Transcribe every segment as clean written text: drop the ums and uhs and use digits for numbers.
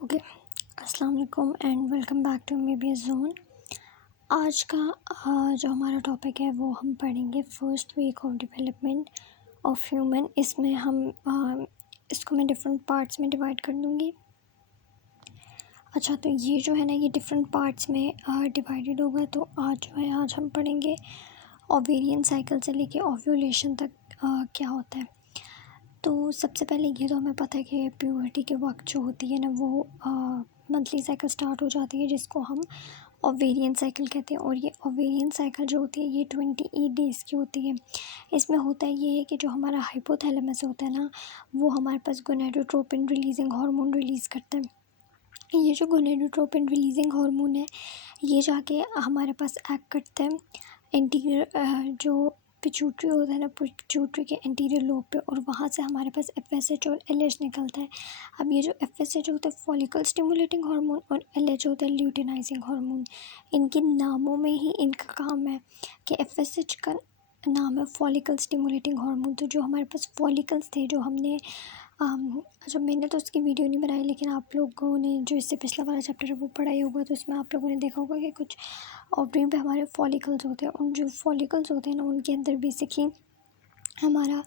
Okay, अस्सलाम वालेकुम and welcome back to MBBS zone. आज का जो हमारा टॉपिक है वो हम पढ़ेंगे first week of development of human. इसमें हम इसको मैं डिफरेंट पार्ट्स में डिवाइड कर दूँगी। अच्छा, तो ये जो है ना, ये डिफरेंट पार्ट्स में डिवाइडेड होगा। तो आज हम पढ़ेंगे ओवेरियन साइकिल से लेके ओव्यूलेशन तक क्या होता है। तो सबसे पहले ये तो हमें पता है कि प्यूबर्टी के वक्त जो होती है ना, वो मंथली साइकिल स्टार्ट हो जाती है, जिसको हम ओवेरियन साइकिल कहते हैं। और ये ओवेरियन साइकिल जो होती है ये 28 डेज़ की होती है। इसमें होता है ये है कि जो हमारा हाइपोथैलेमस होता है ना, वो हमारे पास गोनेडोट्रोपिन रिलीजिंग हार्मोन रिलीज़ करता है। ये जो गोनेडोट्रोपिन रिलीजिंग हार्मोन है, ये जाके हमारे पास एक्ट करता है एंटीरियर जो पिट्यूटरी होता है ना, पिट्यूटरी के एंटीरियर लोब पे, और वहाँ से हमारे पास एफएसएच और एलएच निकलता है। अब ये जो एफएसएच होता है फॉलिकल स्टिमुलेटिंग हार्मोन और एलएच होता है ल्यूटिनाइजिंग हार्मोन। इनके नामों में ही इनका काम है कि एफएसएच का नाम है फॉलिकल स्टिमुलेटिंग हार्मोन। तो जो हमारे पास फॉलिकल्स थे, जो हमने अच्छा, मैंने तो उसकी वीडियो नहीं बनाई, लेकिन आप लोगों ने जो इससे पिछला वाला चैप्टर है वो पढ़ा ही होगा। तो इसमें आप लोगों ने देखा होगा कि कुछ ओवरी पे हमारे फॉलिकल्स होते हैं। उन जो फॉलिकल्स होते हैं ना, उनके अंदर बेसिकली हमारा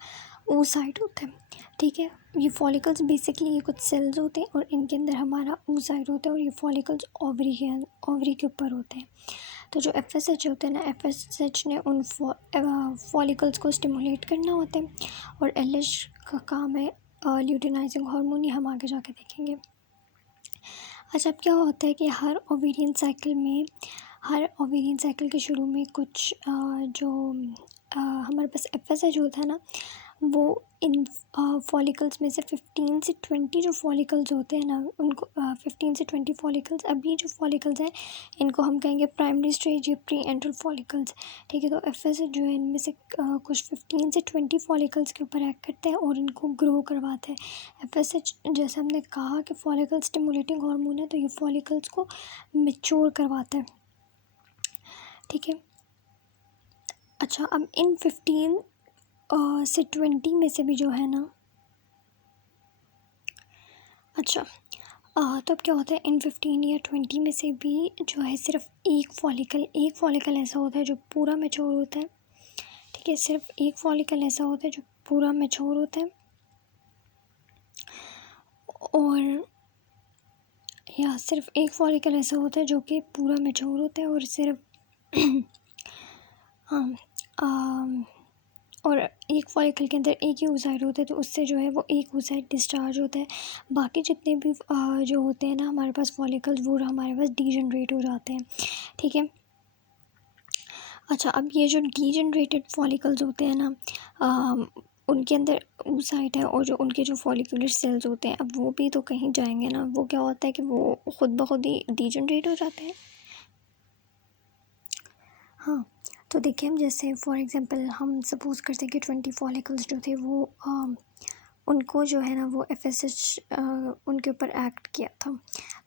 oocyte होता है। ठीक है, ये फॉलिकल्स बेसिकली ये कुछ सेल्स होते हैं और इनके अंदर हमारा oocyte होता है, और ये फॉलिकल्स ओवरी के ऊपर होते हैं। तो जो एफएसएच होते हैं ना, एफएसएच ने उन फॉलिकल्स को स्टिमुलेट करना होता है, और एलएच का काम है ल्यूटिनाइजिंग हार्मोन। ये हम आगे जाके देखेंगे। अच्छा, अब क्या होता है कि हर ओवेरियन साइकिल के शुरू में कुछ जो हमारे पास एफएसएच होता है ना, वो इन फॉलिकल्स में से 15 से 20 जो फॉलिकल्स होते हैं ना, उनको 15 से 20 फॉलिकल्स, अब ये जो फॉलिकल्स हैं इनको हम कहेंगे प्राइमरी स्टेज या प्री एंट्रल फॉलिकल्स। ठीक है, तो एफएसएच जो है इनमें से कुछ 15 से 20 फॉलिकल्स के ऊपर एक्ट करते हैं और इनको ग्रो करवाते हैं। एफएसएच, जैसे हमने कहा कि फॉलिकल स्टिमुलेटिंग हार्मोन है, तो ये फॉलिकल्स को मैच्योर करवाता है। ठीक है, अच्छा, अब इन 15 से 20 में से भी जो है ना, अच्छा तो अब क्या होता है, इन 15 या 20 में से भी जो है सिर्फ एक फॉलिकल ऐसा होता है जो पूरा मैच्योर होता है। ठीक है, सिर्फ एक फॉलिकल ऐसा होता है जो पूरा मैच्योर होता है, और या सिर्फ एक फॉलिकल ऐसा होता है जो कि पूरा मैच्योर होता है, और सिर्फ हाँ और एक फॉलिकल के अंदर एक ही oocyte होता है, तो उससे जो है वो एक oocyte डिस्चार्ज होता है। बाकी जितने भी जो होते हैं ना हमारे पास फॉलिकल्स, वो हमारे पास डीजनरेट हो जाते हैं। ठीक है, अच्छा, अब ये जो डीजनरेटेड फॉलिकल्स होते हैं ना, उनके अंदर oocyte है, और जो उनके जो फॉलिकुलर सेल्स होते हैं, अब वो भी तो कहीं जाएंगे ना, वो क्या होता है कि वो खुद ब खुद ही डीजनरेट हो जाते हैं। हाँ, तो देखिए, हम जैसे फॉर एग्ज़ाम्पल हम सपोज़ करते हैं कि 20 फॉलिकल्स जो थे वो उनको जो है ना वो एफएसएच उनके ऊपर एक्ट किया था।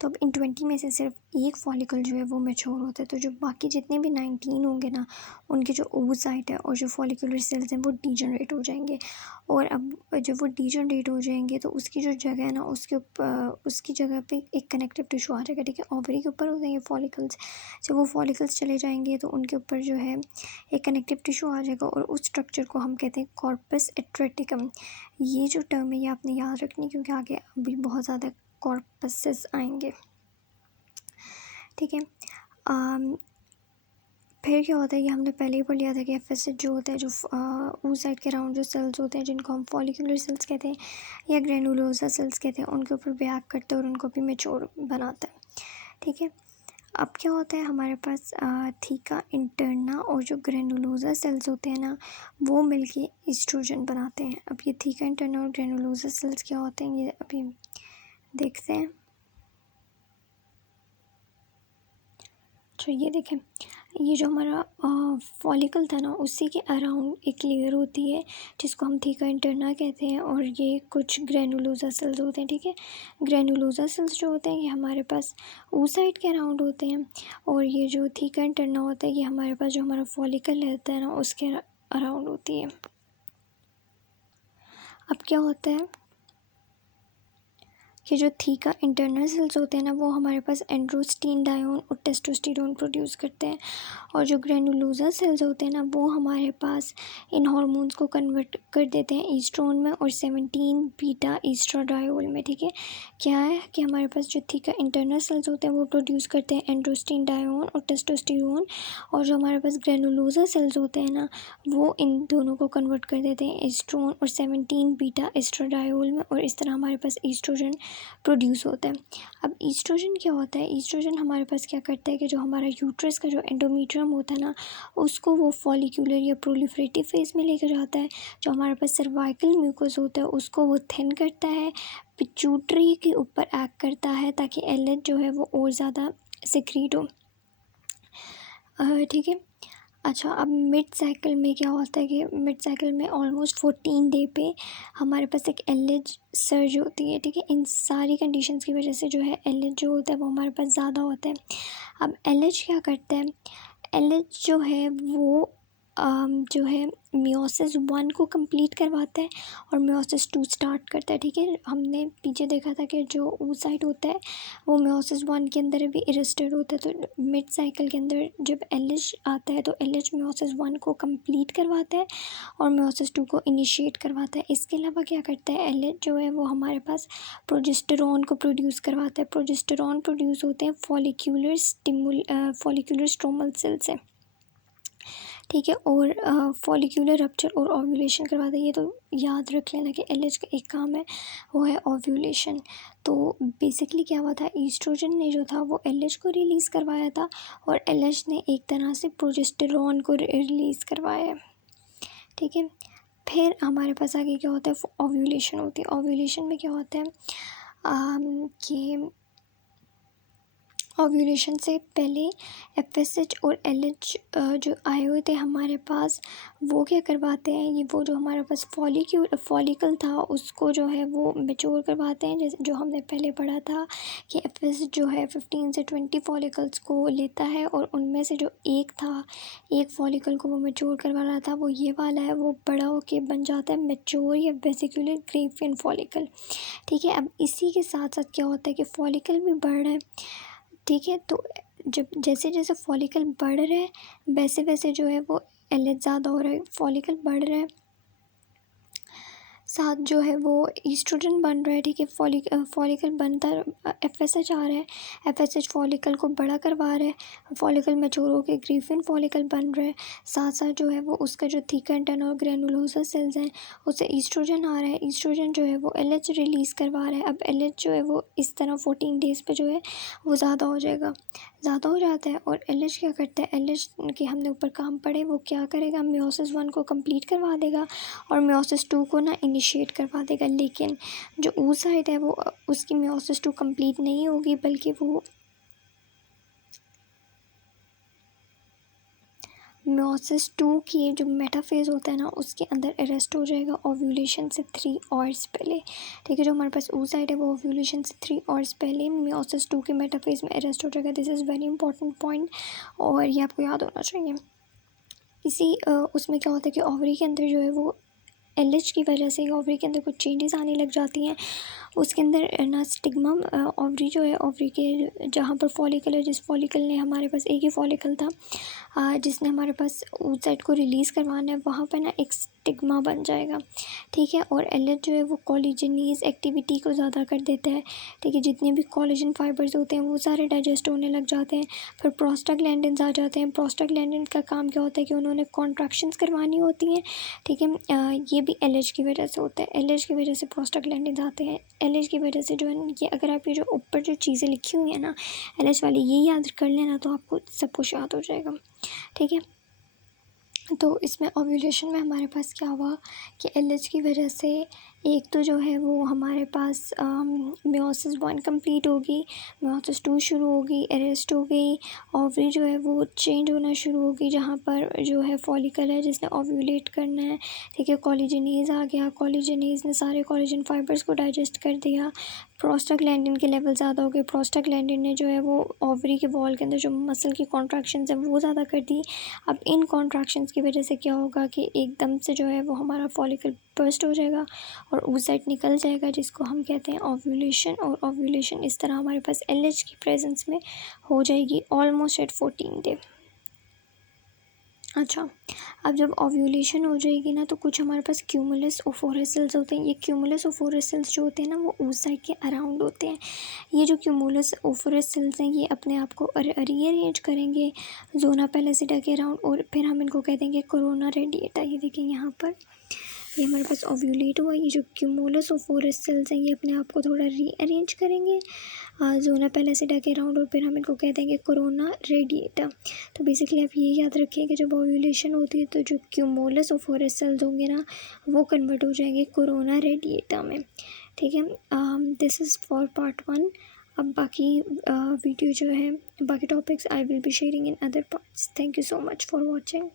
तो अब इन 20 में से सिर्फ एक फॉलिकल जो है वो मैच्योर होता है, तो जो बाकी जितने भी 19 होंगे ना, उनके जो oocyte है और जो फॉलिकुलर सेल्स हैं वो डीजनरेट हो जाएंगे। और अब जब वो डीजनरेट हो जाएंगे तो उसकी जो जगह है ना, उसकी जगह पे एक कनेक्टिव टिश्यू आ जाएगा। ठीक है, ओवरी के ऊपर होते हैं ये फॉलिकल्स। जब वो फॉलिकल्स चले जाएंगे तो उनके ऊपर जो है एक कनेक्टिव टिश्यू आ जाएगा, और उस स्ट्रक्चर को हम कहते हैं कॉर्पस एट्रेटिकम। ये जो टर्म है ये आपने याद रखनी, क्योंकि आगे अभी बहुत ज़्यादा कॉर्पसेस आएंगे। ठीक है, फिर क्या होता है कि हमने पहले ही पढ़ लिया था कि एफएसएच जो होता है, जो oocyte के अराउंड जो सेल्स होते हैं जिनको हम फॉलिकुलर सेल्स कहते हैं या ग्रेनुलोसा सेल्स कहते हैं, उनके ऊपर भी एक्ट करते हैं और उनको भी मैच्योर बनाता है। ठीक है, अब क्या होता है हमारे पास थीका इंटरना और जो ग्रेनुलोसा सेल्स होते हैं ना, वो मिलके एस्ट्रोजन बनाते हैं। अब ये थीका इंटरना और ग्रेनुलोसा सेल्स क्या होते हैं ये अभी देखते हैं। तो ये देखें, ये जो हमारा फॉलिकल था ना, उसी के अराउंड एक लेयर होती है जिसको हम थीका इंटरना कहते हैं, और ये कुछ ग्रेनुलोसा सेल्स होते हैं। ठीक है, ग्रेनुलोसा सेल्स जो होते हैं ये हमारे पास oocyte के अराउंड होते हैं, और ये जो थीका इंटरना होता है ये हमारे पास जो हमारा फॉलिकल रहता है ना, उसके अराउंड होती है। अब क्या होता है कि जो थीका इंटरनल सेल्स होते हैं ना, वो हमारे पास एंड्रोस्टेनडायोन और टेस्टोस्टेरोन प्रोड्यूस करते हैं, और जो ग्रेनुलोसा सेल्स होते हैं ना, वो हमारे पास इन हार्मोन्स को कन्वर्ट कर देते हैं ईस्ट्रोन में और 17 बीटा एस्ट्राडायोल में। ठीक है, क्या है कि हमारे पास जो थीका इंटरनल सेल्स होते हैं वो प्रोड्यूस करते हैं एंड्रोस्टेनडायोन और टेस्टोस्टेरोन, और जो हमारे पास ग्रेनुलोसा सेल्स होते हैं ना, वो इन दोनों को कन्वर्ट कर देते हैं एस्ट्रोन और 17 बीटा एस्ट्राडायोल में, और इस तरह हमारे पास ईस्ट्रोजन प्रोड्यूस होता है। अब ईस्ट्रोजन क्या होता है? ईस्ट्रोजन हमारे पास क्या करता है कि जो हमारा यूट्रस का जो एंडोमेट्रियम होता है ना, उसको वो फॉलिक्यूलर या प्रोलिफरेटिव फेज में लेकर जाता है। जो हमारे पास सर्वाइकल म्यूकस होता है उसको वो थिन करता है, पिट्यूटरी के ऊपर एक्ट करता है ताकि एलएच जो है वो और ज़्यादा सिक्रीट हो। ठीक है। अच्छा, अब मिड साइकिल में क्या होता है कि मिड साइकिल में ऑलमोस्ट 14 डे पे हमारे पास एक एलएच सर्ज होती है। ठीक है, इन सारी कंडीशंस की वजह से जो है एलएच जो होता है वो हमारे पास ज़्यादा होता है। अब एलएच क्या करता है? एलएच जो है वो जो है मियोसिस 1 को कंप्लीट करवाता है और मियोसिस 2 स्टार्ट करता है। ठीक है, हमने पीछे देखा था कि जो oocyte होता है वो मियोसिस 1 के अंदर भी अरेस्टेड होता है। तो मिड साइकिल के अंदर जब एलएच आता है तो एलएच मियोसिस 1 को कंप्लीट करवाता है और मियोसिस 2 को इनिशिएट करवाता है। इसके अलावा क्या करता है? एलएच जो है वो हमारे पास प्रोजेस्टेरॉन को प्रोड्यूस करवाता है। प्रोजेस्टेरॉन प्रोड्यूस होते हैं फॉलिक्यूलर स्ट्रोमल सेल से। ठीक है, और फॉलिक्यूलर रप्चर और ओव्यूलेशन करवाता है। ये तो याद रख लेना कि एलएच का एक काम है, वो है ओव्यूलेशन। तो बेसिकली क्या हुआ था, ईस्ट्रोजन ने जो था वो एलएच को रिलीज़ करवाया था और एलएच ने एक तरह से प्रोजेस्टेरॉन को रिलीज़ करवाया है। ठीक है, फिर हमारे पास आगे क्या होता है? ओव्यूलेशन होती है। ओव्यूलेशन में क्या होता है कि ओव्यूलेशन से पहले एफएसएच और एलएच जो आए हुए थे हमारे पास, वो क्या करवाते हैं? ये वो जो हमारे पास फॉलिकल था उसको जो है वो मैच्योर करवाते हैं। जैसे जो हमने पहले पढ़ा था कि एफएसएच जो है 15 से 20 फॉलिकल्स को लेता है और उनमें से जो एक फॉलिकल को वो मैच्योर करवाना था, वो ये वाला है, वो बड़ा होके बन जाता है मैच्योर या वेसिकुलर ग्रेवियन फॉलिकल। ठीक है, अब इसी के साथ साथ क्या होता है कि फॉलिकल भी बढ़ रहा है। ठीक है, तो जब जैसे जैसे फॉलिकल बढ़ रहा है वैसे वैसे जो है वो एलएच ज़्यादा हो रहा है। फॉलिकल बढ़ रहा है, साथ जो है वो ईस्ट्रोजन बन रहा है। ठीक है, फॉलिकल बनता एफएसएच आ रहा है, एफएसएच फॉलिकल को बड़ा करवा रहा है, फॉलिकल मैच्योर होकर ग्रीफिन फॉलिकल बन रहा है। साथ साथ जो है वो उसका जो थीका इंटरनल ग्रेनुलोसा सेल्स हैं उससे ईस्ट्रोजन आ रहा है। ईस्ट्रोजन जो है वो एलएच रिलीज़ करवा रहा है। अब एलएच जो है वो इस तरह 14 डेज़ पे जो है वो ज़्यादा हो जाएगा, ज़्यादा हो जाता है। और एलएच क्या करता है? एलएच के हमने ऊपर काम पढ़े, वो क्या करेगा? मियोसिस 1 को कंप्लीट करवा देगा और मियोसिस 2 को ना इनिशिएट करवा देगा। लेकिन जो oocyte है वो उसकी मियोसिस 2 कंप्लीट नहीं होगी, बल्कि वो मियोसिस 2 की जो मेटाफेज होता है ना उसके अंदर अरेस्ट हो जाएगा ओव्यूलेशन से 3 आवर्स पहले। ठीक है, जो हमारे पास oocyte है वो ओव्यूलेशन से 3 आवर्स पहले मियोसिस 2 के मेटाफेज में अरेस्ट हो जाएगा। This is very important point और ये आपको याद होना चाहिए। इसी उसमें क्या होता है कि ओवरी के अंदर जो है वो एलएच की वजह से ओवरी के अंदर कुछ चेंजेस आने लग जाती हैं। उसके अंदर ना स्टिग्मा ओवरी जो है, ओवरी के जहाँ पर फॉलिकल है, जिस फॉलिकल ने हमारे पास एक ही फॉलिकल था जिसने हमारे पास oocyte को रिलीज़ करवाना है, वहाँ पर ना एक स्टिग्मा बन जाएगा। ठीक है, और एलएच जो है वो कोलेजनीज एक्टिविटी को ज़्यादा कर देता है। ठीक है, जितने भी कोलेजन फाइबर्स होते हैं वो सारे डाइजेस्ट होने लग जाते हैं। फिर प्रोस्टाग्लैंडिन्स आ जाते हैं। प्रोस्टाग्लैंडिन का काम क्या होता है कि उन्होंने कॉन्ट्रैक्शंस करवानी होती हैं। ठीक है, ये भी एलएच की वजह से होता है। एलएच की वजह से प्रोस्टाग्लैंडिन्स आते हैं। एलएच की वजह से जो है ये, अगर आप ये जो ऊपर जो चीज़ें लिखी हुई हैं ना एलएच वाली, ये याद कर लेना तो आपको सब कुछ याद हो जाएगा। ठीक है, तो इसमें ओव्यूलेशन में हमारे पास क्या हुआ कि एलएच की वजह से एक तो जो है वो हमारे पास मियोसिस 1 कंप्लीट होगी, मियोसिस 2 शुरू होगी, अरेस्ट हो गई, ओवरी जो है वो चेंज होना शुरू होगी जहाँ पर जो है फॉलिकल है जिसने ओव्यूलेट करना है। ठीक है, कोलेजनेज आ गया, कोलेजनेज ने सारे कोलेजन फाइबर्स को डाइजेस्ट कर दिया। प्रोस्टाग्लैंडिन के लेवल ज़्यादा हो गए, प्रोस्टाग्लैंडिन ने जो है वो ओवरी के वॉल के अंदर जो मसल की कॉन्ट्रैक्शंस है वो ज़्यादा कर दी। अब इन कॉन्ट्रैक्शंस की वजह से क्या होगा कि एकदम से जो है वो हमारा फॉलिकल बर्स्ट हो जाएगा और oocyte निकल जाएगा, जिसको हम कहते हैं ओव्यूलेशन। और ओव्यूलेशन इस तरह हमारे पास LH की प्रेजेंस में हो जाएगी ऑलमोस्ट एट 14 डे। अच्छा, अब जब ओव्यूलेशन हो जाएगी ना, तो कुछ हमारे पास क्यूमुलस ओफोरस सेल्स होते हैं। ये क्यूमुलस ओफोरस सेल्स जो होते हैं ना, वो oocyte के अराउंड होते हैं। ये जो क्यूमुलस ओफोरस सेल्स हैं, ये अपने आप को रीअरेंज करेंगे जोना पैलेसिडा के अराउंड, और फिर हम इनको कह देंगे कोरोना रेडिएटा। ये देखें यहाँ पर, ये हमारे पास ओव्यूलेट हुआ। ये जो क्यूमुलस ओफोरस सेल्स हैं, ये अपने आप को थोड़ा रीअरेंज करेंगे जोना पैलेसिडा के अराउंड, और फिर हम इनको कह देंगे कोरोना रेडिएटा। तो बेसिकली आप ये याद रखिए कि जब ओव्यूलेशन होती है तो जो क्यूमुलस ओफोरस सेल्स होंगे ना, वो कन्वर्ट हो जाएंगे कोरोना रेडिएटा में। ठीक है, दिस इज़ फॉर पार्ट 1। अब बाकी वीडियो जो है, बाकी topics I will be sharing in other parts. Thank you so much for watching.